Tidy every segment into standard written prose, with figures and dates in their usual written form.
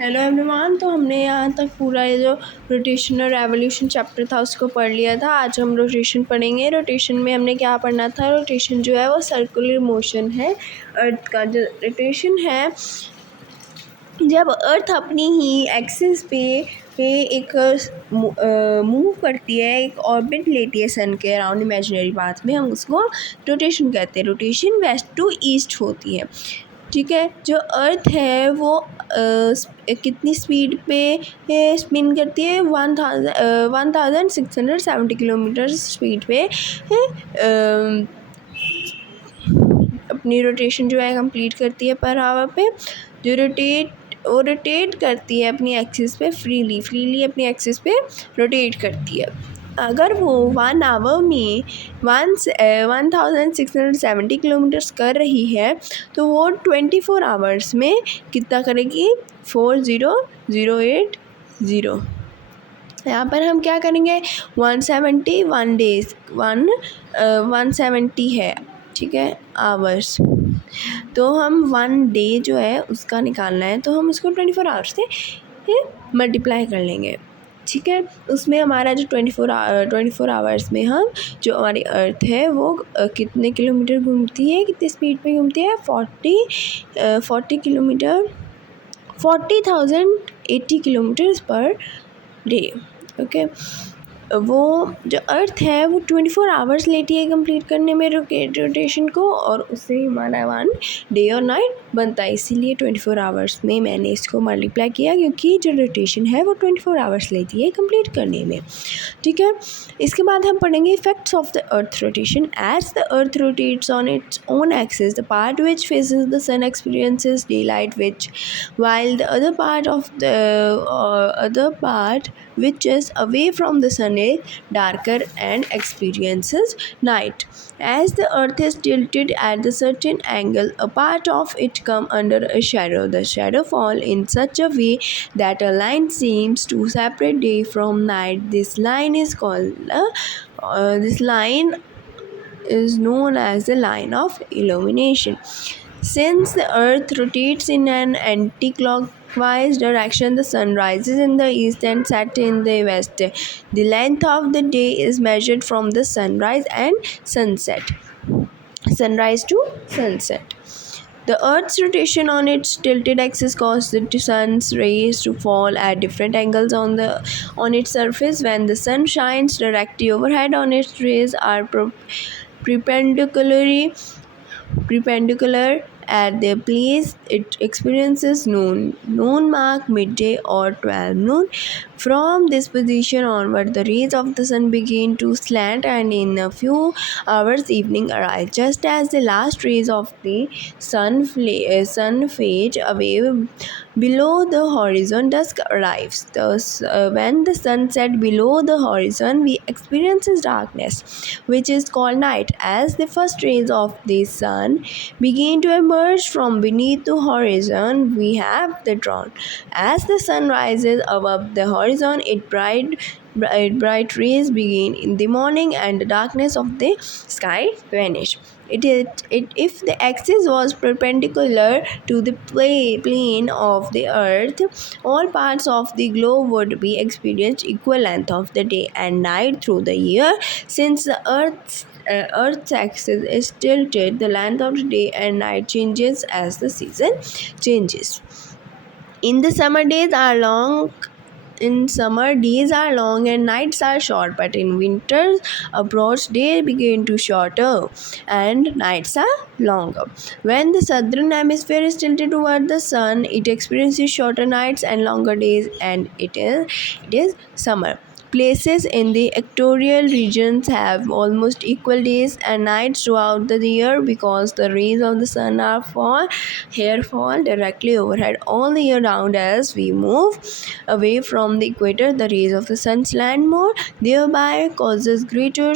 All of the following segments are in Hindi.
Hello everyone. तो हमने यहाँ तक पूरा ये जो रोटेशन और एवोल्यूशन चैप्टर था उसको पढ़ लिया था। आज हम रोटेशन पढ़ेंगे। रोटेशन में हमने क्या पढ़ना था? रोटेशन जो है वो सर्कुलर मोशन है। अर्थ का जो रोटेशन है, जब अर्थ अपनी ही एक्सिस पे एक मूव करती है, एक ऑर्बिट लेती है सन के अराउंड इमेजिनरी पाथ में, हम उसको रोटेशन कहते हैं। रोटेशन वेस्ट टू ईस्ट होती है, ठीक है। जो अर्थ है वो कितनी स्पीड पे स्पिन करती है? 1670 किलोमीटर स्पीड पे अपनी रोटेशन जो है कंप्लीट करती है पर आवर पे। जो रोटेट करती है अपनी एक्सिस पे फ्रीली अपनी एक्सिस पे रोटेट करती है। अगर वो 1 आवर में 1670 किलोमीटर्स कर रही है तो वो 24 आवर्स में कितना करेगी? 40,080। यहाँ पर हम क्या करेंगे? 170 1 डेज 170 है, ठीक है, आवर्स। तो हम 1 डे जो है उसका निकालना है, तो हम उसको 24 आवर्स से मल्टीप्लाई कर लेंगे, ठीक है। उसमें हमारा जो 24 आवर्स में हम जो हमारी अर्थ है वो कितने किलोमीटर घूमती है, कितनी स्पीड पे घूमती है? 40 kilometre 40,080 kilometres per day, okay. वो जो अर्थ है वो 24 आवर्स लेती है कंप्लीट करने में रोटेशन को, और उससे ही हमारा 1 डे और नाइट बनता है। इसीलिए 24 आवर्स में मैंने इसको मल्टीप्लाई किया, क्योंकि जो रोटेशन है वो 24 आवर्स लेती है कंप्लीट करने में, ठीक है। इसके बाद हम पढ़ेंगे effects of the earth rotation. As the earth rotates on its own axis, the part which faces the sun experiences daylight, while the other part which is away from the sun is darker and experiences night. As the earth is tilted at a certain angle, a part of it come under a shadow. The shadow fall in such a way that a line seems to separate day from night. This line is known as the line of illumination. Since the earth rotates in an anti-clockwise direction, the sun rises in the east and sets in the west. The length of the day is measured from the sunrise to sunset. The Earth's rotation on its tilted axis causes the sun's rays to fall at different angles on its surface. When the sun shines directly overhead, on its rays are perpendicular at their place. It experiences noon mark, midday, or 12 noon. From this position onward, the rays of the sun begin to slant, and in a few hours evening arrives. Just as the last rays of the sun fade away below the horizon, dusk arrives. Thus, when the sun sets below the horizon, we experience darkness, which is called night. As the first rays of the sun begin to emerge from beneath the horizon, we have the dawn. As the sun rises above the horizon, its bright rays begin in the morning, and the darkness of the sky vanish. If the axis was perpendicular to the plane of the earth, all parts of the globe would be experienced equal length of the day and night through the year. Since the Earth's axis is tilted, the length of the day and night changes as the season changes. In the summer days are long and nights are short, but in winter approach days begin to shorter and nights are longer. When the southern hemisphere is tilted toward the sun, it experiences shorter nights and longer days, and it is summer. Places in the equatorial regions have almost equal days and nights throughout the year, because the rays of the sun fall directly overhead all the year round. As we move away from the equator, the rays of the sun slant more, thereby causes greater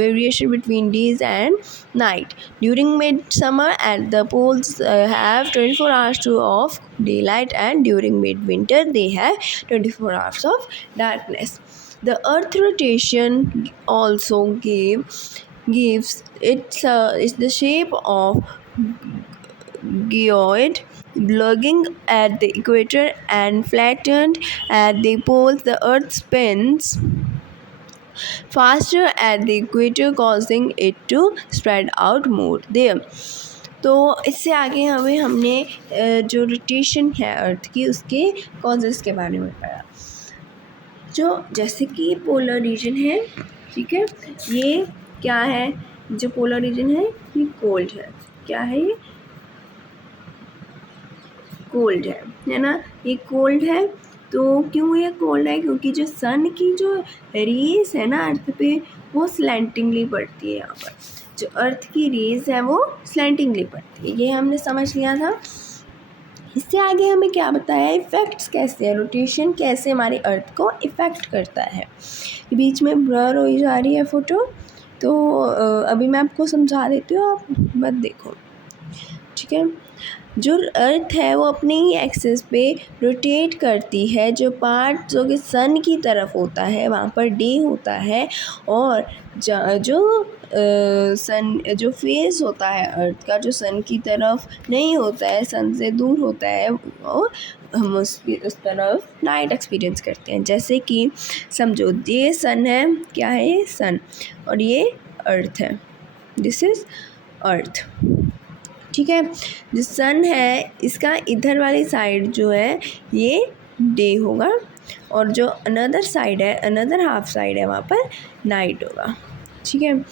variation between days and night. During midsummer, at the poles have 24 hours of daylight, and during midwinter they have 24 hours of darkness. The earth rotation also gives it's the shape of geoid, bulging at the equator and flattened at the poles. The Earth spins faster at the equator, causing it to spread out more there. तो इससे आगे हमने जो रोटेशन है अर्थ की उसके कॉजेस के बारे में पढ़ा। जो जैसे कि पोलर रीजन है, ठीक है, ये क्या है, जो पोलर रीजन है ये कोल्ड है। क्या है ये? कोल्ड है ना, ये कोल्ड है। तो क्यों ये कोल्ड है? क्योंकि जो सन की जो रेस है ना अर्थ पे वो स्लैंटिंगली पड़ती है। यहाँ पर जो अर्थ की रेस है वो स्लैंटिंगली पड़ती है, ये हमने समझ लिया था। इससे आगे हमें क्या बताया, इफ़ेक्ट्स कैसे है, रोटेशन कैसे हमारी अर्थ को इफ़ेक्ट करता है। बीच में ब्लर हो जा रही है फ़ोटो, तो अभी मैं आपको समझा देती हूँ, आप मत देखो, ठीक है। जो अर्थ है वो अपने ही एक्सिस पे रोटेट करती है। जो पार्ट जो कि सन की तरफ होता है वहाँ पर डे होता है, और जो सन जो फेस होता है अर्थ का, जो सन की तरफ नहीं होता है, सन से दूर होता है, और हम उस तरफ नाइट एक्सपीरियंस करते हैं। जैसे कि समझो ये सन है, क्या है ये? सन, और ये अर्थ है, दिस इज़ अर्थ, ठीक है। जो सन है इसका इधर वाली साइड जो है ये डे होगा, और जो अनदर साइड है, अनदर हाफ साइड है, वहाँ पर नाइट होगा, ठीक है।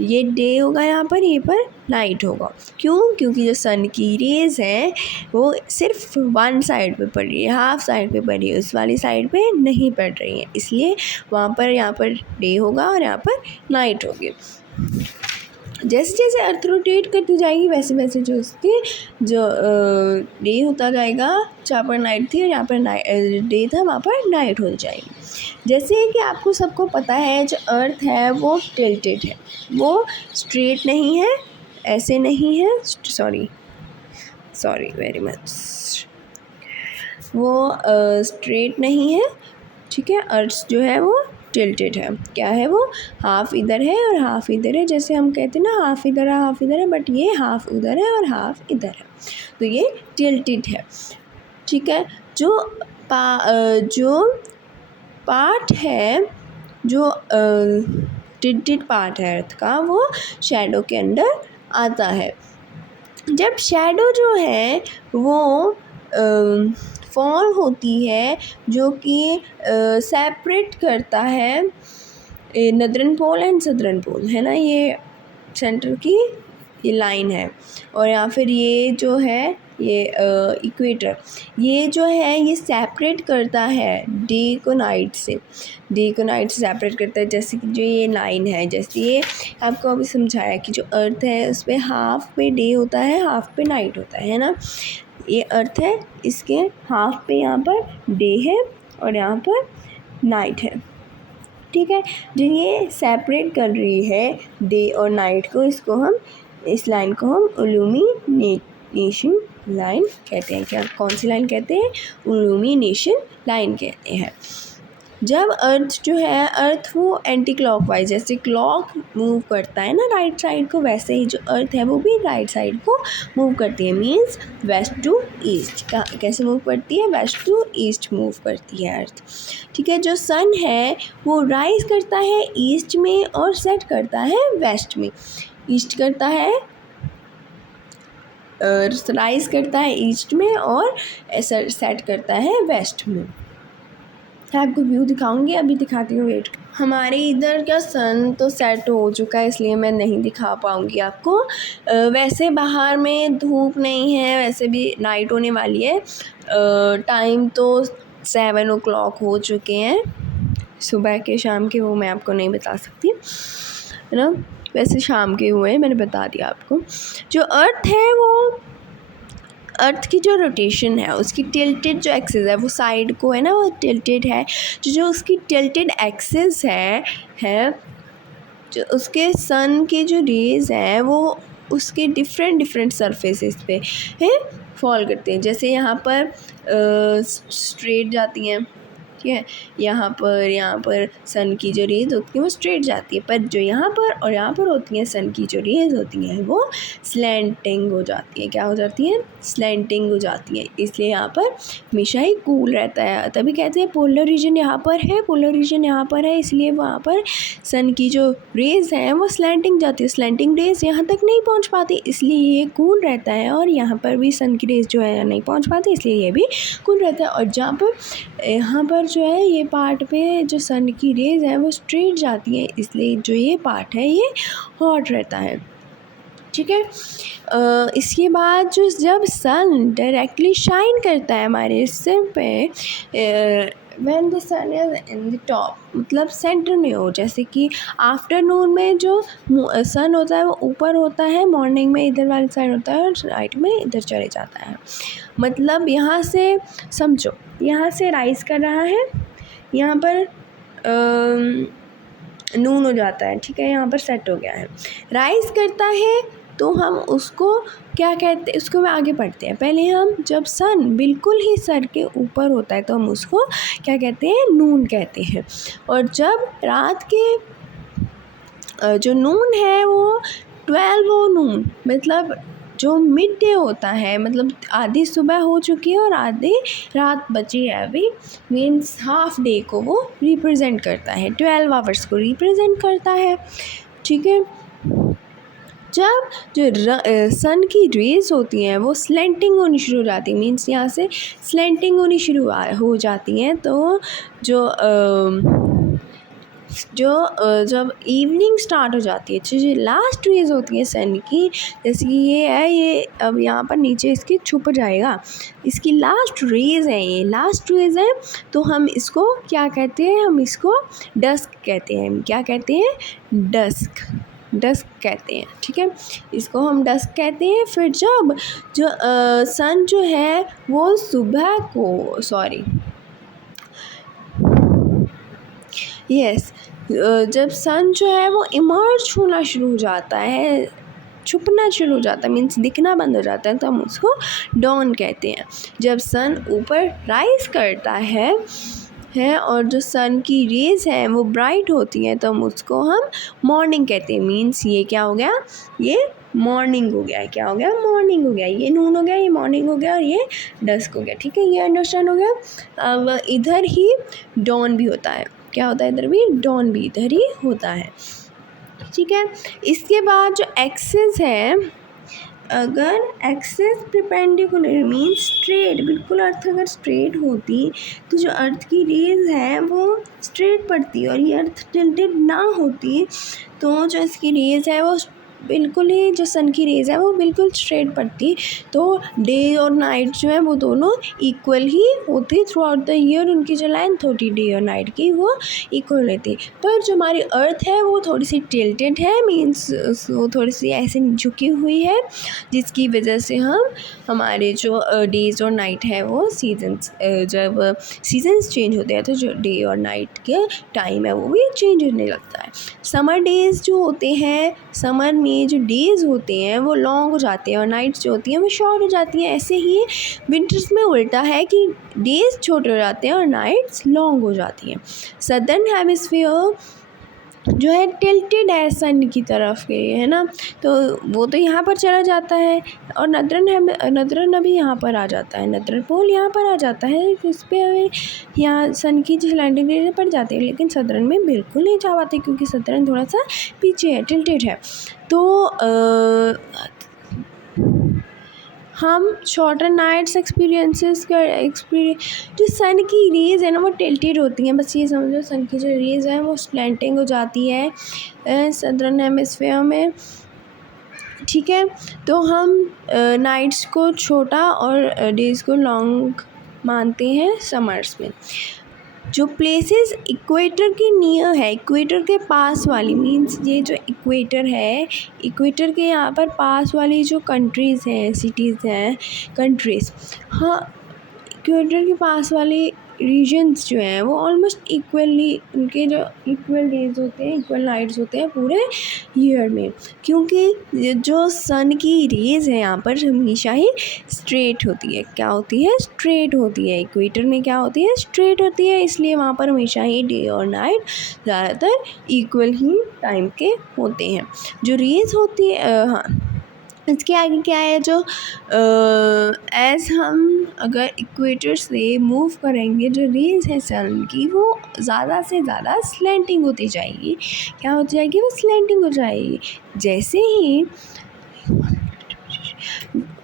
ये डे होगा यहाँ पर, ये पर नाइट होगा। क्यों? क्योंकि जो सन की रेज़ हैं वो सिर्फ वन साइड पे पड़ रही है, हाफ साइड पे पड़ रही है, उस वाली साइड पे नहीं पड़ रही है, इसलिए वहाँ पर यहाँ पर डे होगा और यहाँ पर नाइट होगी। जैसे जैसे अर्थ रोटेट करती जाएगी वैसे वैसे जो उसके जो डे होता जाएगा, जहाँ पर नाइट थी और यहाँ पर डे था वहाँ पर नाइट हो जाएगी। जैसे कि आपको सबको पता है जो अर्थ है वो टिल्टेड है, वो स्ट्रेट नहीं है, ऐसे नहीं है, सॉरी वेरी मच, वो स्ट्रेट नहीं है, ठीक है। अर्थ जो है वो टिल्टेड है। क्या है वो? हाफ इधर है और हाफ इधर है। जैसे हम कहते हैं ना हाफ इधर है हाफ इधर है, बट ये हाफ उधर है और हाफ इधर है, तो ये टिल्टेड है, ठीक है। जो पार्ट है, जो टिल्टेड पार्ट है अर्थ का, वो शैडो के अंडर आता है। जब शैडो जो है वो फॉल होती है, जो कि सेपरेट करता है नदरन पोल एंड सदरन पोल, है ना, ये सेंटर की ये लाइन है, और या फिर ये जो है ये इक्वेटर, ये जो है ये सेपरेट करता है डे को नाइट से, सेपरेट करता है। जैसे कि जो ये लाइन है, जैसे ये आपको अभी समझाया कि जो अर्थ है उस पर हाफ पे डे होता है, हाफ पे नाइट होता है ना। ये अर्थ है, इसके हाफ पे यहाँ पर डे है और यहाँ पर नाइट है, ठीक है। जो ये सेपरेट कर रही है डे और नाइट को, इस लाइन को हम इल्यूमिनेशन लाइन कहते हैं। क्या, कौन सी लाइन कहते हैं? इल्यूमिनेशन लाइन कहते हैं। जब अर्थ जो है, अर्थ वो एंटी क्लॉकवाइज, जैसे क्लॉक मूव करता है ना राइट साइड को, वैसे ही जो अर्थ है वो भी राइट साइड को मूव करती है, मीन्स वेस्ट टू ईस्ट। कैसे मूव करती है? वेस्ट टू ईस्ट मूव करती है अर्थ, ठीक है। जो सन है वो राइज करता है ईस्ट में और सेट करता है वेस्ट में। ईस्ट करता है, राइज करता है ईस्ट में और सेट करता है वेस्ट में। आपको व्यू दिखाऊंगी, अभी दिखाती हूँ, वेट। हमारे इधर का सन तो सेट हो चुका है, इसलिए मैं नहीं दिखा पाऊँगी आपको। वैसे बाहर में धूप नहीं है, वैसे भी नाइट होने वाली है। टाइम तो 7 o'clock हो चुके हैं, सुबह के शाम के वो मैं आपको नहीं बता सकती, है ना। वैसे शाम के हुए हैं, मैंने बता दिया आपको। जो अर्थ है वो, अर्थ की जो रोटेशन है उसकी टिल्टेड जो एक्सिस है वो साइड को है ना, वो टिल्टेड है। जो उसकी टिल्टेड एक्सिस है जो उसके सन के जो रेज़ हैं वो उसके डिफरेंट सरफेसेस पे है फॉल करते हैं। जैसे यहाँ पर स्ट्रेट जाती हैं, ठीक है। यहाँ पर सन की जो रेज होती है वो स्ट्रेट जाती है, पर जो यहाँ पर और यहाँ पर होती हैं सन की जो रेज होती हैं वो स्लैंटिंग हो जाती है। क्या हो जाती है? स्लैंटिंग हो जाती है। इसलिए यहाँ पर हमेशा ही कूल रहता है। तभी कहते हैं पोलर रीजन यहाँ पर है, पोलर रीजन यहाँ पर है, इसलिए वहाँ पर सन की जो रेज हैं वो स्लैंटिंग जाती है। स्लैंटिंग रेज यहाँ तक नहीं पहुँच पाती, इसलिए ये कूल रहता है। और यहाँ पर भी सन की रेज जो है नहीं पहुँच पाती, इसलिए ये भी कूल रहता है। और जहाँ पर यहाँ पर जो है ये पार्ट पे जो सन की रेज हैं वो स्ट्रेट जाती है, इसलिए जो ये पार्ट है ये हॉट रहता है। ठीक है। इसके बाद जो जब सन डायरेक्टली शाइन करता है हमारे सिर पे, when the sun is in the top, मतलब सेंटर में हो, जैसे कि आफ्टरनून में जो सन होता है वो ऊपर होता है, मॉर्निंग में इधर वाली साइड होता है और नाइट में इधर चले जाता है। मतलब यहाँ से समझो, यहाँ से राइज कर रहा है, यहाँ पर नून हो जाता है, ठीक है, यहाँ पर सेट हो गया है। राइज करता है तो हम उसको क्या कहते हैं, उसको आगे पढ़ते हैं। पहले हम जब सन बिल्कुल ही सर के ऊपर होता है तो हम उसको क्या कहते हैं? नून कहते हैं। और जब रात के जो नून है वो 12 नून, मतलब जो मिड डे होता है, मतलब आधी सुबह हो चुकी है और आधी रात बची है अभी, मीन्स हाफ डे को वो रिप्रेजेंट करता है, 12 आवर्स को रिप्रेजेंट करता है। ठीक है। जब जो सन की रेज होती हैं वो स्लेंटिंग होनी शुरू हो जाती है, मीन्स यहाँ से स्लेंटिंग होनी शुरू हो जाती हैं, तो जब इवनिंग स्टार्ट हो जाती है, जो लास्ट रेज होती है सन की, जैसे कि ये है, ये अब यहाँ पर नीचे इसके छुप जाएगा, इसकी लास्ट रेज है, ये लास्ट रेज है, तो हम इसको क्या कहते हैं? हम इसको डस्क कहते हैं। क्या कहते हैं? डस्क, डस्क कहते हैं। ठीक है, इसको हम डस्क कहते हैं। फिर जब जो सन जो है वो सुबह को जब सन जो है वो इमर्ज होना शुरू हो जाता है, छुपना शुरू हो जाता है, मीन्स दिखना बंद हो जाता है, तो हम उसको डॉन कहते हैं। जब सन ऊपर राइज करता है और जो सन की रेज हैं वो ब्राइट होती हैं, तो हम मॉर्निंग कहते हैं। मीन्स ये क्या हो गया? ये मॉर्निंग हो गया। क्या हो गया? मॉर्निंग हो गया। ये नून हो गया, ये मॉर्निंग हो गया और ये डस्क हो गया। ठीक है, ये अंडरस्टैंड हो गया। अब इधर ही डॉन भी होता है। क्या होता है? इधर भी डॉन भी इधर ही होता है। ठीक है। इसके बाद जो एक्सिस है, अगर एक्सिस परपेंडिकुलर मीन्स स्ट्रेट, बिल्कुल अर्थ अगर स्ट्रेट होती तो जो अर्थ की रेज है वो स्ट्रेट पड़ती, और ये अर्थ टिल्टेड ना होती तो जो इसकी रेज है वो बिल्कुल ही, जो सन की रेज है वो बिल्कुल स्ट्रेट पड़ती, तो डे और नाइट जो है वो दोनों इक्वल ही होती थ्रू आउट द ईयर। उनकी जो लेंथ होती डे और नाइट की वो इक्वल रहती। पर जो हमारी अर्थ है वो थोड़ी सी टिल्टेड है, मीन्स वो थोड़ी सी ऐसे झुकी हुई है, जिसकी वजह से हमारे जो डेज और नाइट है वो सीजन्स, जब सीजन्स चेंज होते हैं तो जो डे और नाइट के टाइम है वो भी चेंज होने लगता है। समर डेज जो होते हैं, समर में जो डेज़ होते हैं वो लॉन्ग हो जाते हैं और नाइट्स जो होती हैं वो शॉर्ट हो जाती हैं। ऐसे ही विंटर्स में उल्टा है कि डेज़ छोटे हो जाते हैं और नाइट्स लॉन्ग हो जाती हैं। सदर्न हेमिस्फीयर जो है टिल्टेड है सन की तरफ के, है ना, तो वो तो यहाँ पर चला जाता है, और नदरन अभी यहाँ पर आ जाता है, नदरन पोल यहाँ पर आ जाता है, इस पर हमें यहाँ सन की जो लैंडिंग एरिया पड़ जाती है, लेकिन सदरन में बिल्कुल नहीं जा पाते क्योंकि सदरन थोड़ा सा पीछे है, टिल्टेड है। तो हम शॉर्टर नाइट्स जो सन की रेज है ना वो टिल्टेड होती हैं, बस ये समझो, सन की जो रेज है वो स्लैंटिंग हो जाती है सदर्न हेमिस्फीयर में। ठीक है, तो हम नाइट्स को छोटा और डेज को लॉन्ग मानते हैं समर्स में। जो प्लेसेस इक्वेटर के नियर है, इक्वेटर के पास वाली, मींस ये जो इक्वेटर है, इक्वेटर के यहाँ पर पास वाली जो कंट्रीज़ हैं, सिटीज़ हैं, कंट्रीज़, हाँ, इक्वेटर के पास वाले रीजन्स जो हैं वो ऑलमोस्ट इक्वली, उनके जो इक्वल डेज होते हैं, इक्वल नाइट्स होते हैं पूरे ईयर में, क्योंकि जो सन की रेज़ है यहाँ पर हमेशा ही स्ट्रेट होती है। क्या होती है? स्ट्रेट होती है। इक्वेटर में क्या होती है? स्ट्रेट होती है, इसलिए वहाँ पर हमेशा ही डे और नाइट ज़्यादातर इक्वल ही टाइम के होते हैं। जो रेज़ होती है हाँ, इसके आगे क्या है, जो एज़ हम अगर इक्वेटर से मूव करेंगे, जो रेज़ है सन की वो ज़्यादा से ज़्यादा स्लैंटिंग होती जाएगी। क्या हो जाएगी? वो स्लैंटिंग हो जाएगी। जैसे ही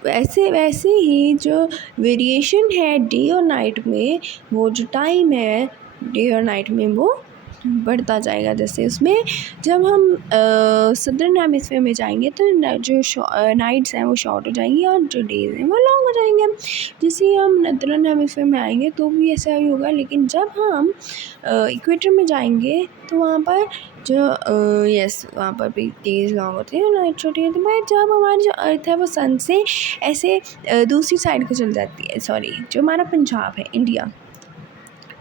वैसे ही जो वेरिएशन है डे और नाइट में, वो जो टाइम है डे और नाइट में वो बढ़ता जाएगा। जैसे उसमें जब हम सदर्न हेमिस्फीयर में जाएंगे तो जो नाइट्स हैं वो शॉर्ट हो जाएंगी और जो डेज़ हैं वो लॉन्ग हो जाएंगे। जैसे ही हम नदरन हेमिस्फीयर में आएंगे तो भी ऐसा ही होगा, लेकिन जब हम इक्वेटर में जाएंगे तो वहाँ पर जो यस वहाँ पर भी डेज़ लॉन्ग होते हैं और नाइट छोटी होती है। बट जब हमारी जो अर्थ है वो सन से ऐसे दूसरी साइड को चल जाती है, सॉरी जो हमारा पंजाब है, इंडिया,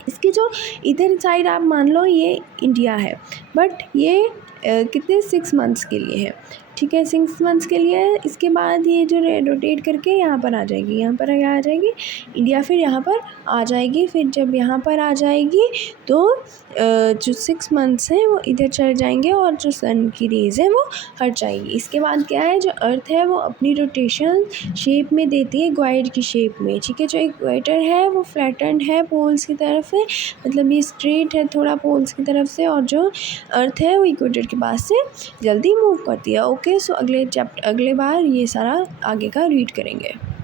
इसकी जो इधर साइड आप मान लो ये इंडिया है, बट ये कितने 6 मंथ्स के लिए है, ठीक है, 6 मंथ्स के लिए है। इसके बाद ये जो रोटेट करके यहाँ पर आ जाएगी, यहाँ पर आ जाएगी इंडिया, फिर यहाँ पर आ जाएगी। फिर जब यहाँ पर आ जाएगी तो जो 6 मंथ्स हैं वो इधर चले जाएंगे और जो सन की रेज़ है वो हट जाएगी। इसके बाद क्या है, जो अर्थ है वो अपनी रोटेशन शेप में देती है, ग्वाइड की शेप में, ठीक है। जो इक्वेटर है वो फ्लैटेंड है पोल्स की तरफ से, मतलब ये स्ट्रेट है थोड़ा पोल्स की तरफ से, और जो अर्थ है वो इक्वेटर के पास से जल्दी मूव करती है। ओके, सो अगले बार ये सारा आगे का रीड करेंगे।